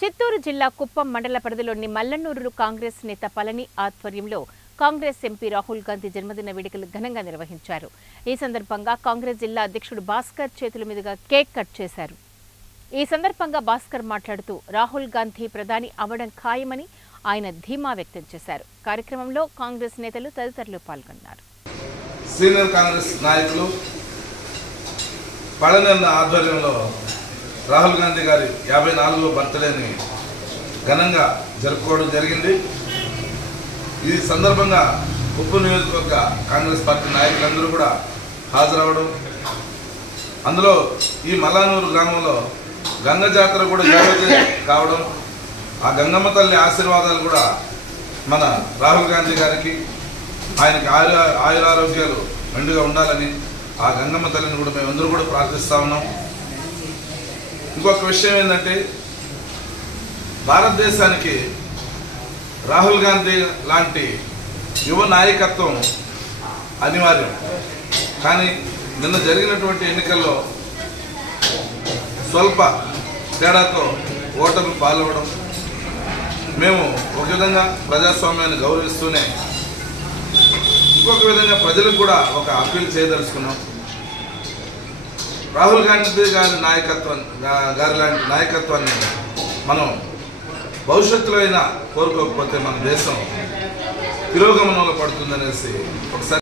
చిత్తూరు జిల్లా కుప్పం మండల పరిధిలోని మల్లన్నూరు కాంగ్రెస్ నేత పళని ఆధ్వర్యంలో కాంగ్రెస్ ఎంపీ రాహుల్ గాంధీ జన్మదిన వేడుకలు ఘనంగా నిర్వహించారు. ఈ సందర్భంగా కాంగ్రెస్ జిల్లా అధ్యక్షుడు భాస్కర్ చేతుల మీదుగా కేక్ కట్ చేశారు. ఈ సందర్భంగా భాస్కర్ మాట్లాడుతూ రాహుల్ గాంధీ ప్రధాని అవడం ఖాయమని ఆయన ధీమా వ్యక్తం చేశారు. కార్యక్రమంలో కాంగ్రెస్ నేతలు తదితరులు పాల్గొన్నారు. సీనియర్ కాంగ్రెస్ నాయకులు పళని ఆధ్వర్యంలో రాహుల్ గాంధీ గారి 54వ బర్త్డేని ఘనంగా జరుపుకోవడం జరిగింది. ఈ సందర్భంగా కుప్పం నియోజకవర్గ కాంగ్రెస్ పార్టీ నాయకులందరూ కూడా హాజరవడం, అందులో ఈ మల్లానూరు గ్రామంలో గంగ జాతర కూడా కావడం, ఆ గంగమ్మ తల్లి ఆశీర్వాదాలు కూడా మన రాహుల్ గాంధీ గారికి ఆయనకి ఆయురారోగ్యాలు మెండుగా ఉండాలని ఆ గంగమ్మ తల్లిని కూడా మేమందరూ కూడా ప్రార్థిస్తూ ఉన్నాం. ఇంకొక విషయం ఏంటంటే, భారతదేశానికి రాహుల్ గాంధీ లాంటి యువ నాయకత్వం అనివార్యం. కానీ నిన్న జరిగినటువంటి ఎన్నికల్లో స్వల్ప తేడాతో ఓటమి పాల్గొనడం, మేము ఒక విధంగా ప్రజాస్వామ్యాన్ని గౌరవిస్తూనే ఇంకొక విధంగా ప్రజలకు కూడా ఒక అప్పీల్ చేయదలుచుకున్నాం. రాహుల్ గాంధీ గారి లాంటి నాయకత్వాన్ని మనం భవిష్యత్తులో అయినా కోరుకోకపోతే మన దేశం తిరోగమనంలో పడుతుందనేసి ఒకసారి